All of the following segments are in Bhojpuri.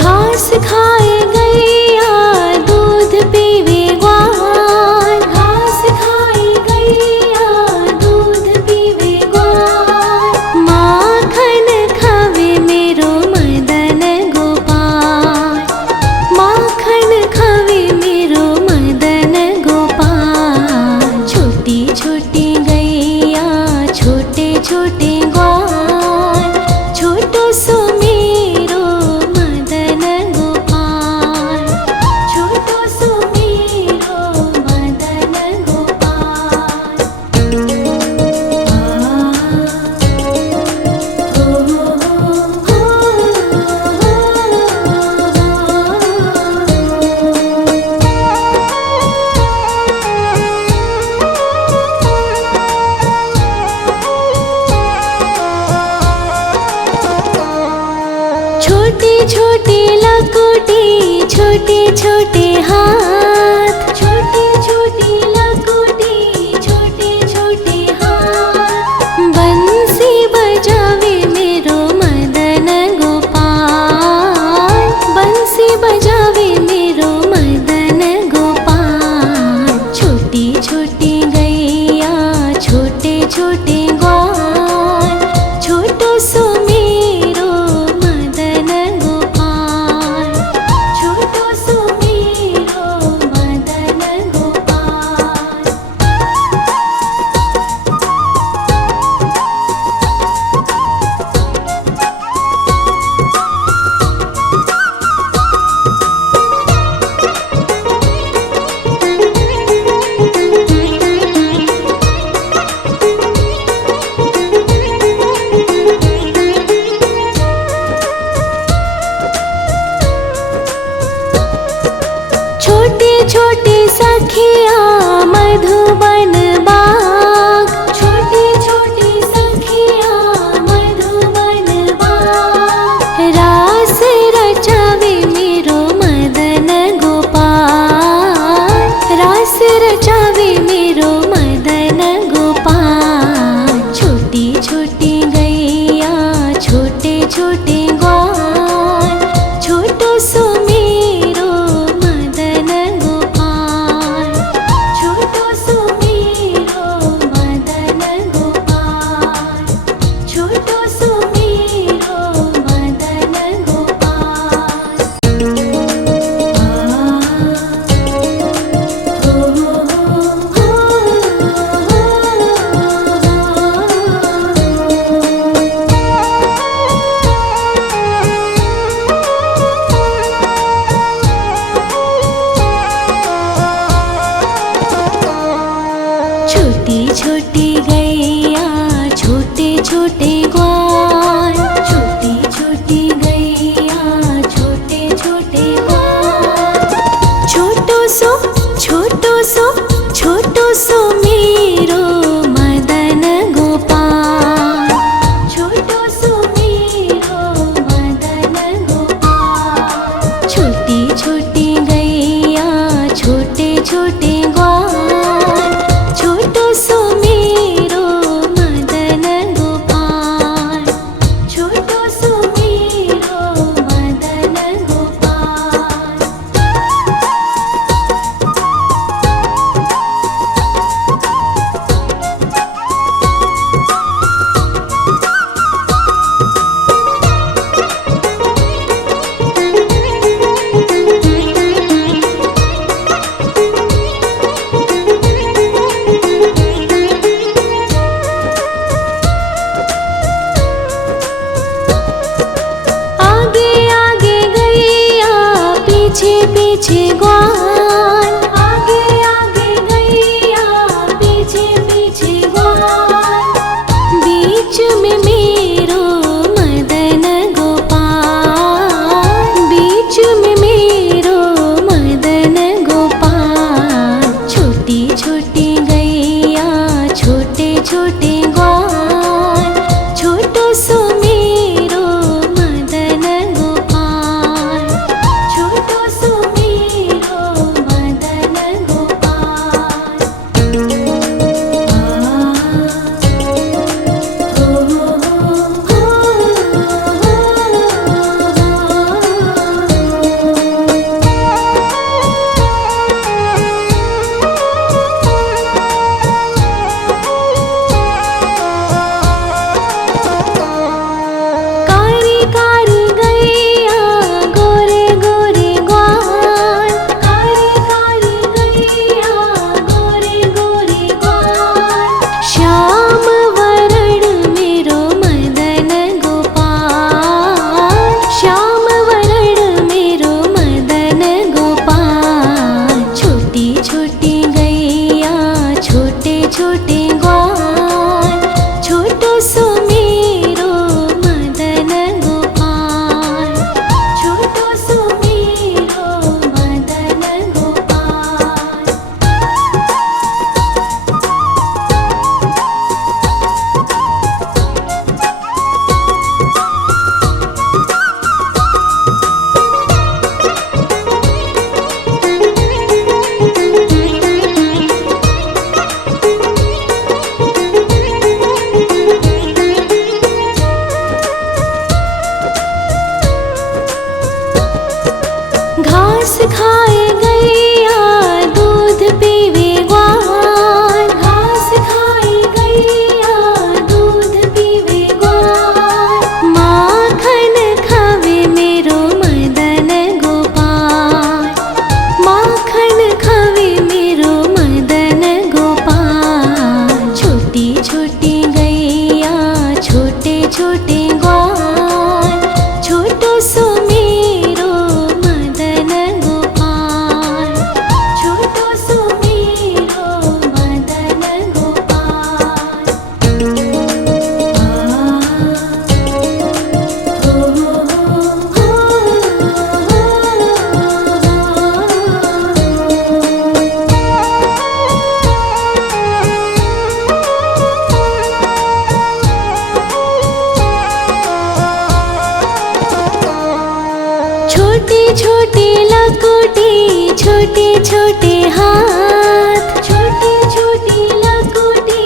घास खाए गैया दूध पीवे ग्वाल, घास खाए गैया दूध पीवे ग्वाल। माखन खावे मेरो मदन गोपाल, माखन खावे मेरो मदन गोपाल। छोटी छोटी गैया छोटे छोटे ग्वाल, छोटो सो मेरो मदन गोपाल, छोटो सो मेरो मदन गोपाल। छोटी छोटी लकोटी छोटे छोटे हाथ, छोटी छोटी लकोटी छोटे छोटे हाथ। बंसी बजावे मेरो मदन गोपाल, बंसी बजावे मेरो मदन गोपाल। छोटी छोटी गैया छोटे छोटे ग्वाल, छोटो सो मेरो मदन गोपाल, छोटो सो मेरो मदन गोपाल। छोटे छोटे सखिया मधुबन बाग, छोटे छोटे सखिया मधुबन बाग। रास रचावे मेरो मदन गोपाल, रास रचावे मेरो मदन गोपाल। छोटी छोटी गैया छोटे छोटे ग्वाल, छोटो सो मेरो मदन गोपाल, छोटो सो मेरो मदन गोपाल, छोटो सो मेरो मदन गोपाल। छोटी छोटी गैया छोटे छोटे ग्वाल, छोटी छोटी गैया छोटे छोटे ग्वाल। छोटो सो छोटो सो छोटो सो मेरो मदन गोपाल, छोटो सो मेरो मदन गोपाल। छोटी छोटी गैया छोटे छोटे ग्वाल, छोटो सो मेरो मदन गोपाल, छोटो सो मेरो मदन गोपाल। आगे आगे गैया पीछे पीछे ग्वाल, आगे आगे गैया पीछे पीछे ग्वाल। बीच में मेरो मदन गोपाल, बीच में मेरो मदन गोपाल। छोटी छोटी गैया छोटे छोटे ग्वाल, छोटो सो मेरो मदन गोपाल, छोटो सो मेरो घास खाए गैया दूध पीवे ग्वाल, घास खाए गैया दूध पीवे ग्वाल, माखन खावे मेरो मदन गोपाल, माखन खावे मेरो मदन गोपाल। छोटी छोटी गैया छोटे छोटे ग्वाल, छोटो सो मेरो मदन गोपाल, छोटो सो मेरो मदन गोपाल। छोटे छोटे लकोटी छोटे छोटे हाथ, छोटे छोटे लकोटी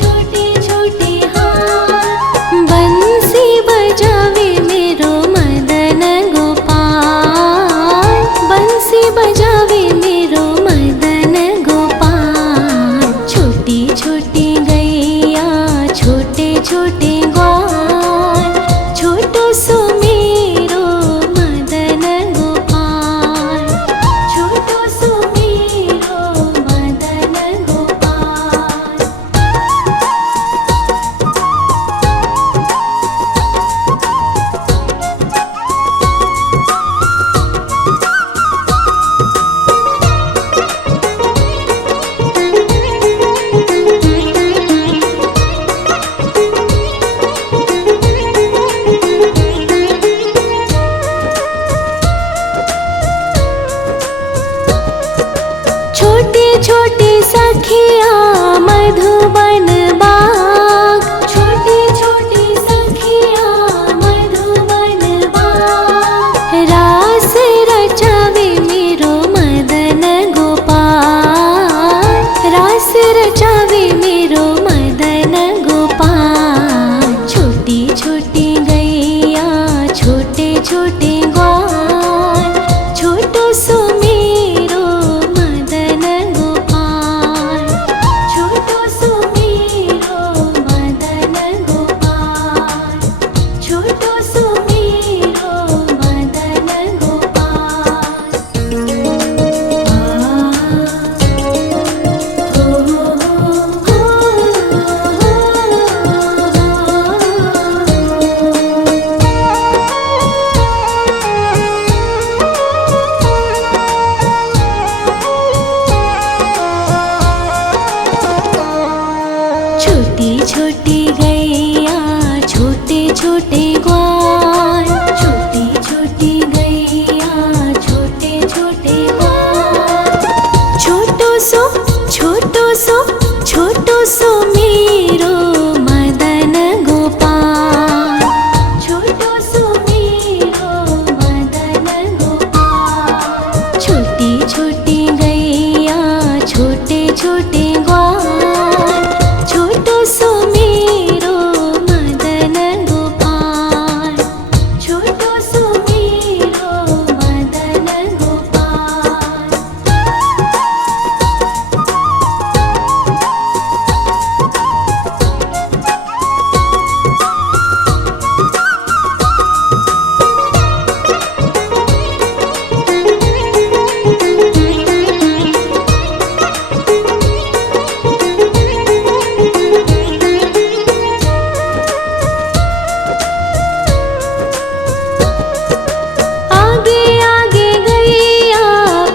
छोटे छोटे हाथ, बंसी बजावे मेरो मदन गोपाल, बंसी बजावे मेरो मदन गोपाल। छोटी छोटी गैया छोटे छोटे ग्वाल, छोटो सो मेरो मदन गोपाल, छोटो सो मेरो मदन गोपाल। छोटे छोटे सखिया मधुबन बाग, छोटे छोटे सखिया मधुबन बाग, रास रचावे मेरो मदन गोपाल, रास रचावे मेरो मदन गोपाल। छोटी छोटी गैया छोटे छोटे ग्वाल, छोटो सो मेरो मदन गोपाल, छोटो सो मेरो मदन गोपाल, छोटो सो मेरो मदन गोपाल। छोटी छोटी गैया छोटे छोटे ग्वाल, छोटी छोटी गैया छोटे छोटे ग्वाल, छोटो सो छोटो सो छोटो सो मेरो मदन गोपाल, छोटो सो मेरो मदन गोपाल। छोटी छोटी गैया छोटे छोटे ग्वाल, छोटो सो मेरो मदन गोपाल, छोटो सो मेरो मदन गोपाल। आगे आगे गैया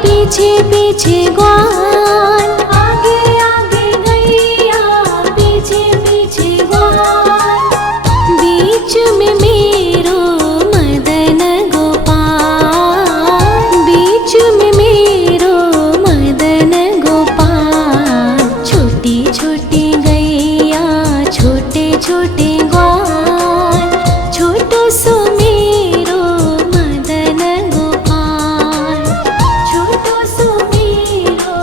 पीछे पीछे ग्वाल, आगे आगे गैया पीछे पीछे ग्वाल, बीच में मेरो मदन गोपाल, बीच में मेरो मदन गोपाल। छोटी छोटी गैया छोटे छोटे ग्वाल, छोटो सो मेरो मदन गोपाल, छोटो सो मेरो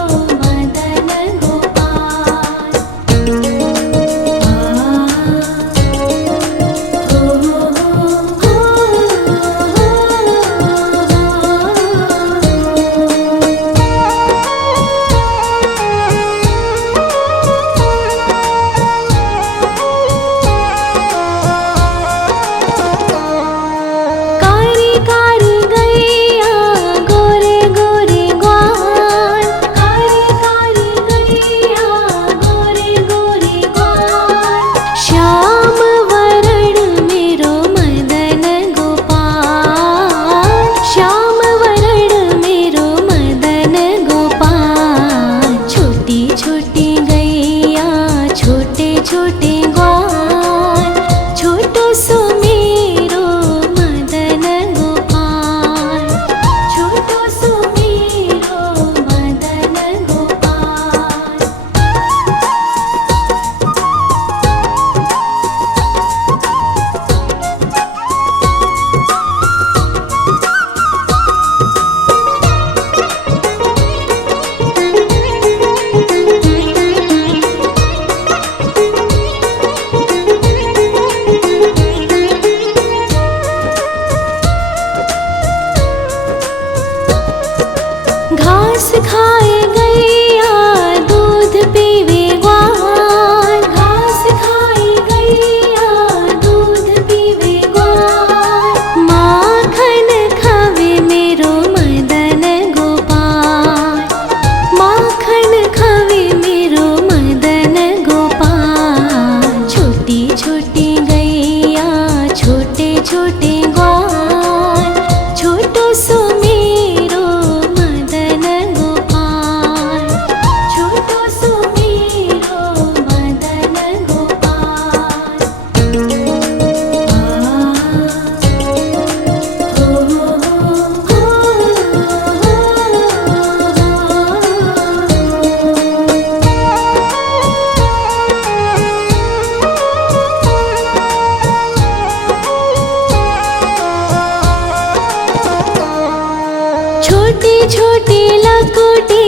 छोटे छोटे लकोटे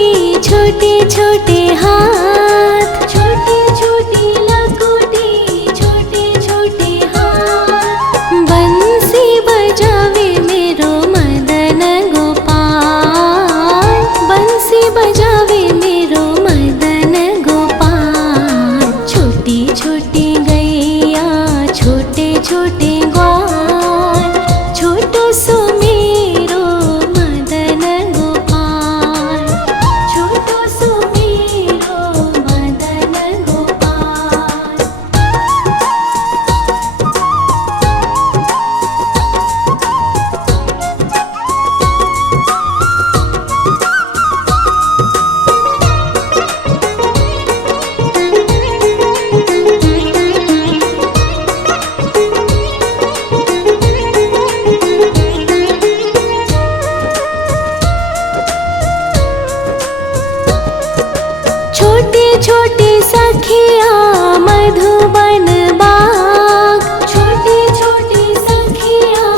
छोटे छोटे हाथ, छोटे छोटे लकोटे छोटे छोटे हाथ। बंसी बजावे मेरो मदन गोपाल, बंसी बजावे मेरो मदन गोपाल। छोटी छोटी गैया छोटे छोटे ग्वाल, छोटो सो मेरो मदन गोपाल, छोटो सो मेरो मदन गोपाल। छोटे छोटे सखिया मधुबन बाग, छोटे छोटे सखिया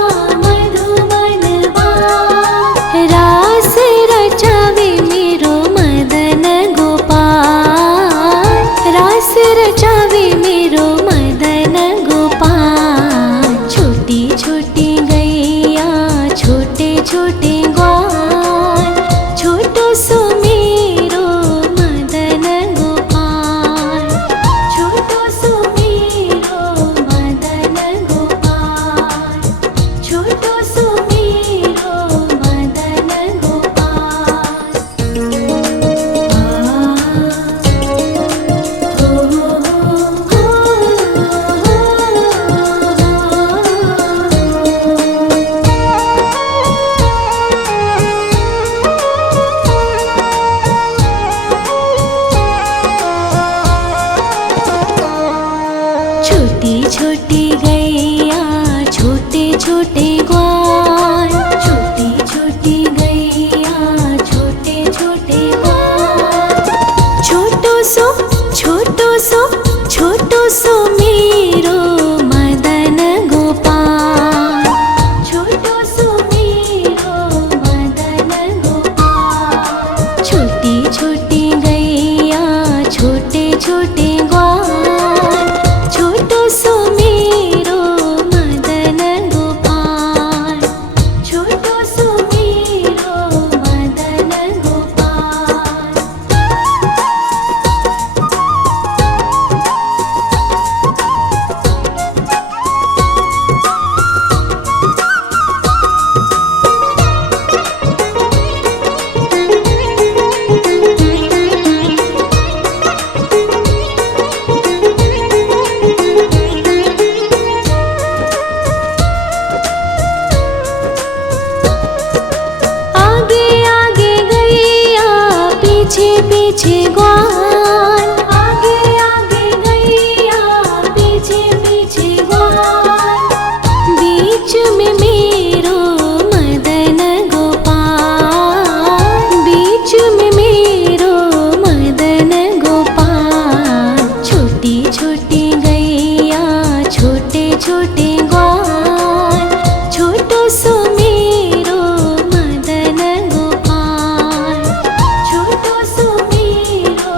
मधुबन बाग। रास रचावे मेरो मदन गोपाल, रास रचावे मेरो मदन गोपाल। छोटी छोटी गैया छोटे छोटे ग्वाल, छोटो सो मेरो मदन गोपाल, छोटो सो मेरो मदन गोपाल, छोटो सो मेरो मदन गोपाल। छोटी छोटी गैया छोटे छोटे ग्वाल, छोटी छोटी गैया छोटे छोटे ग्वाल। छोटो सो छोटो सो छोटो सो मेरो मदन गोपाल, छोटो सो मेरो मदन गोपाल। छोटी छोटी गैया छोटे छोटे ग्वाल, छोटो सो मेरो मदन गोपाल, छोटो सो मेरो मदन गोपाल। आगे आगे गैया पीछे पीछे ग्वाल, आगे आगे गैया पीछे पीछे ग्वाल। बीच में मेरो मदन गोपाल, बीच में मेरो मदन गोपाल। छोटी छोटी गैया छोटे छोटे ग्वाल, छोटो सो मेरो मदन गोपाल, छोटो सो मेरो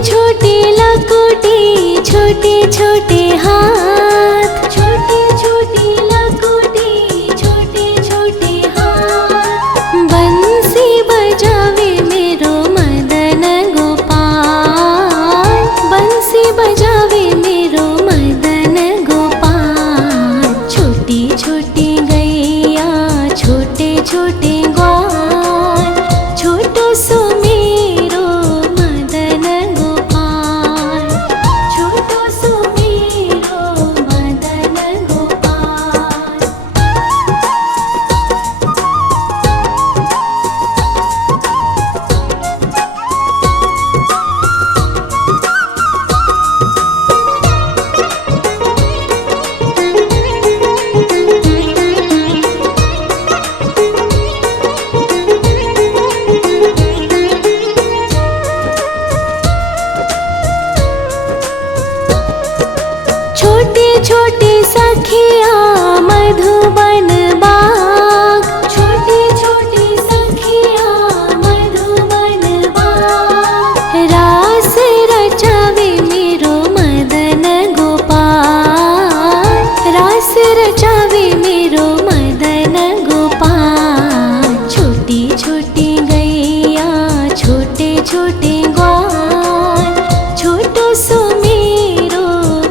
छोटी लकुटी छोटे छोटे हाथ, छोटी छोटी लकुटी छोटे छोटे हाथ। बंसी बजावे मेरो मदन गोपाल, बंसी बजावे मेरो मदन गोपाल। छोटी छोटी गैया छोटे छोटे ग्वाल, छोटो सो मेरो मदन गोपाल, छोटो सो मेरो मदन गोपाल। छोटे छोटे सखिया मधुबन बाग, छोटे छोटे सखिया मधुबन बाग। रास रचावे मेरो मदन गोपाल, रास रचावे मेरो मदन गोपाल। छोटी छोटी गैया छोटे छोटे ग्वाल, छोटो सो मेरो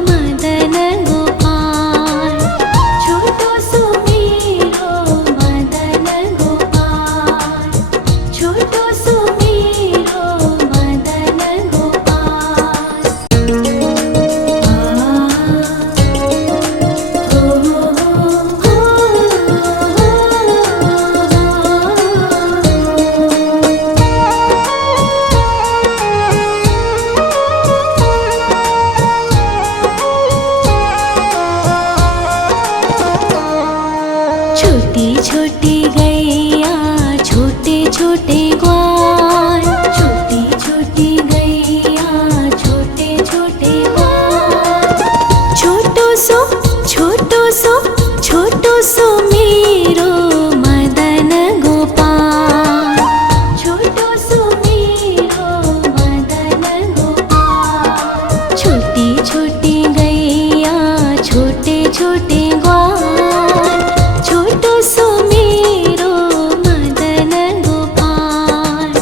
मदन गोपाल, छोटो सो मेरो मदन गोपाल, छोटो सो मेरो मदन गोपाल। छोटी छोटी गैया छोटे छोटे ग्वाल, छोटी छोटी गैया छोटे छोटे ग्वाल। छोटो सो छोटो सो छोटो सो मेरो मदन गोपाल, छोटो सो मेरो मदन गोपाल। छोटी छोटी गैया छोटे छोटे ग्वाल, छोटो सो मेरो मदन गोपाल,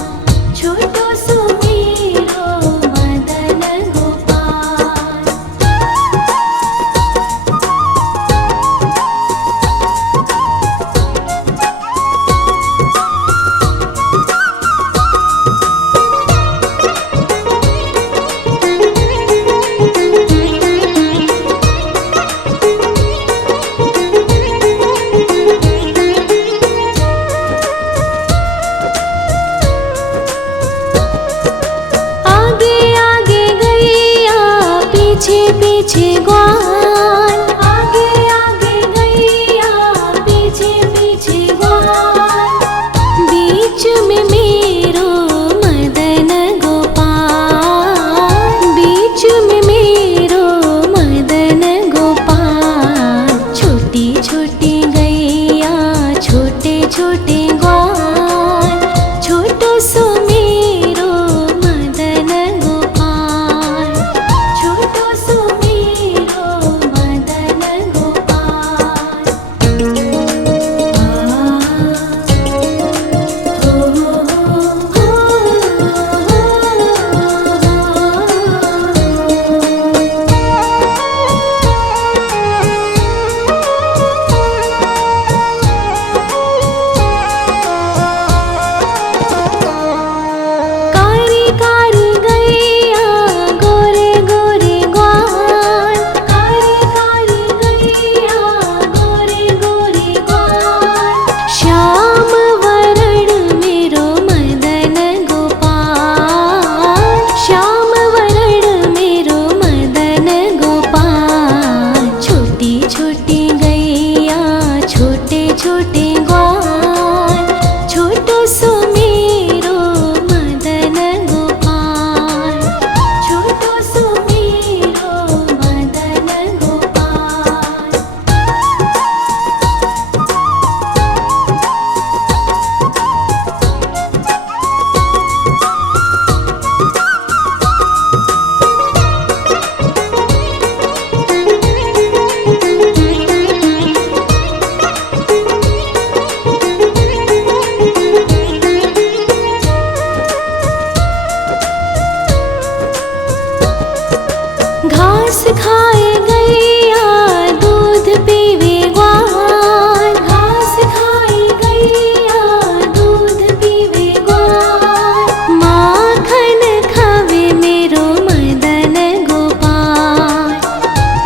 छोटो सो मेरो मदन गोपाल। आगे आगे गैया पीछे पीछे ग्वाल, आगे आगे गैया पीछे पीछे ग्वाल। बीच में मेरो मदन गोपाल, बीच में मेरो मदन गोपाल। छोटी छोटी गैया छोटे छोटे ग्वाल, छोटो सो मेरो मदन गोपाल, छोटो सो मेरो खाए गैया दूध पीवे ग्वाल, घास खाए गैया दूध पीवे ग्वाल। माखन खावे मेरो मदन गोपाल,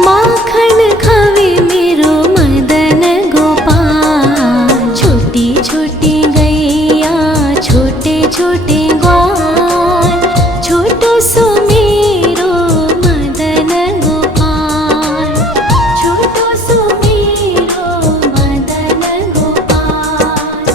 माखन खावे मेरो मदन गोपाल। छोटी छोटी गैया छोटे छोटे ग्वाल, छोटो सो मेरो मदन गोपाल, छोटो सो मेरो मदन गोपाल।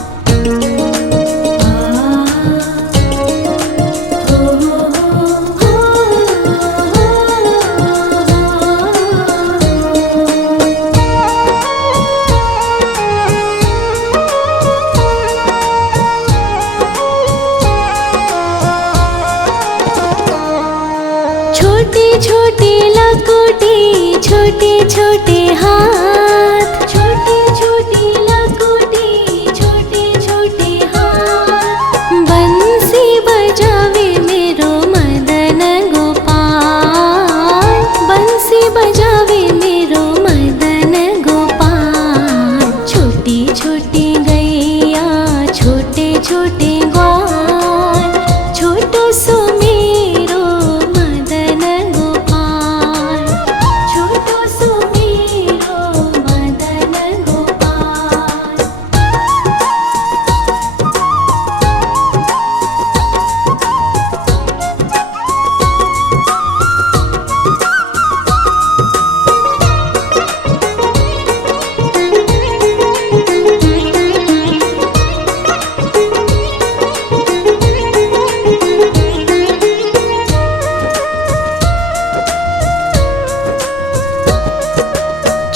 छोटी छोटी लकुटी छोटे छोटे हाथ, छोटी छोटी लकुटी छोटे छोटे हाथ। बंसी बजावे मेरो मदन गोपाल, बंसी बजावे मेरो मदन गोपाल। छोटी छोटी गैया छोटे छोटे ग्वाल, छोटो सो मेरो मदन गोपाल, छोटो सो मेरो मदन गोपाल।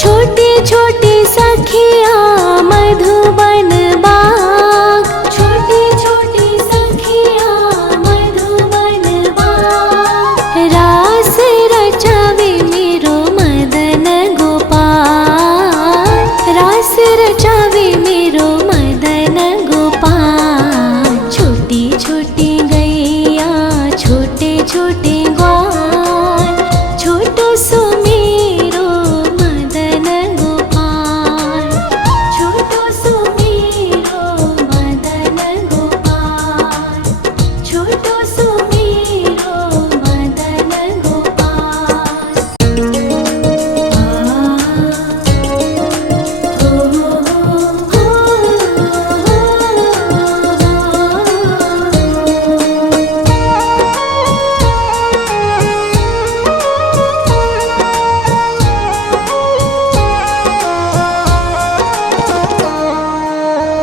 छोटे छोटे सखिया मधुबन बाग, छोटे छोटे सखिया मधुबन बाग। रास रचावे मेरो मदन गोपाल, रास रचावे मेरो मदन गोपाल। छोटी छोटी गैया छोटे छोटे ग्वाल, छोटो सो मेरो मदन गोपाल, छोटो सो मेरो मदन गोपाल, छोटो सो मेरो मदन गोपाल।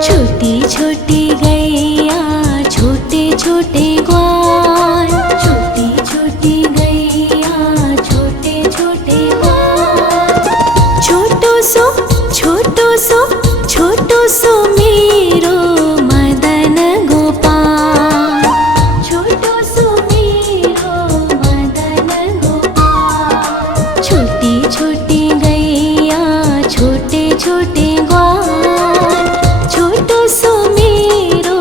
छोटी छोटी गैया छोटे छोटे ग्वाल, छोटी छोटी गैया छोटे छोटे ग्वाल। छोटो सो छोटो सो छोटो सो मेरो मदन गोपाल, छोटो सो मेरो मदन गोपाल। छोटी छोटी गैया छोटे छोटे ग्वाल, छोटो सो मेरो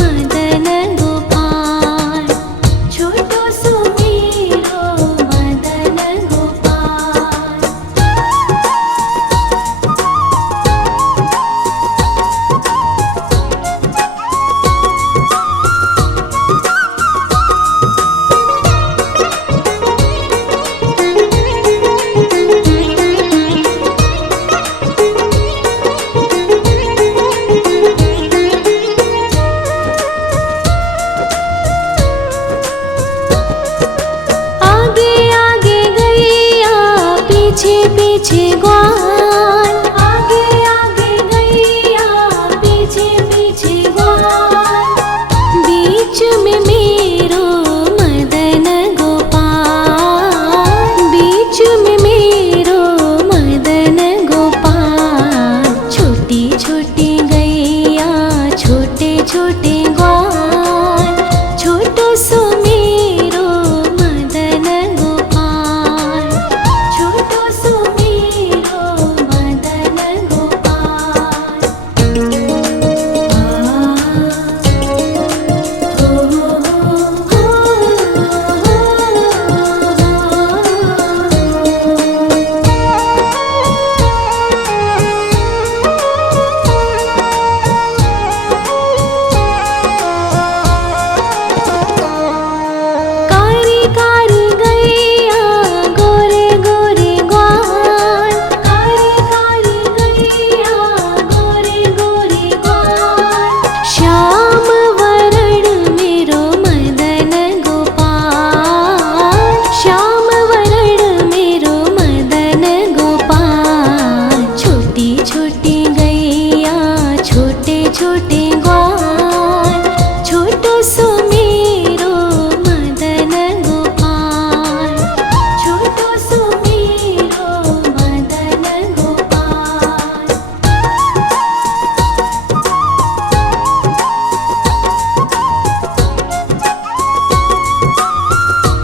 मदन गोपाल, छोटो सो मेरो मदन गोपाल। आगे आगे गैया पीछे पीछे ग्वाल,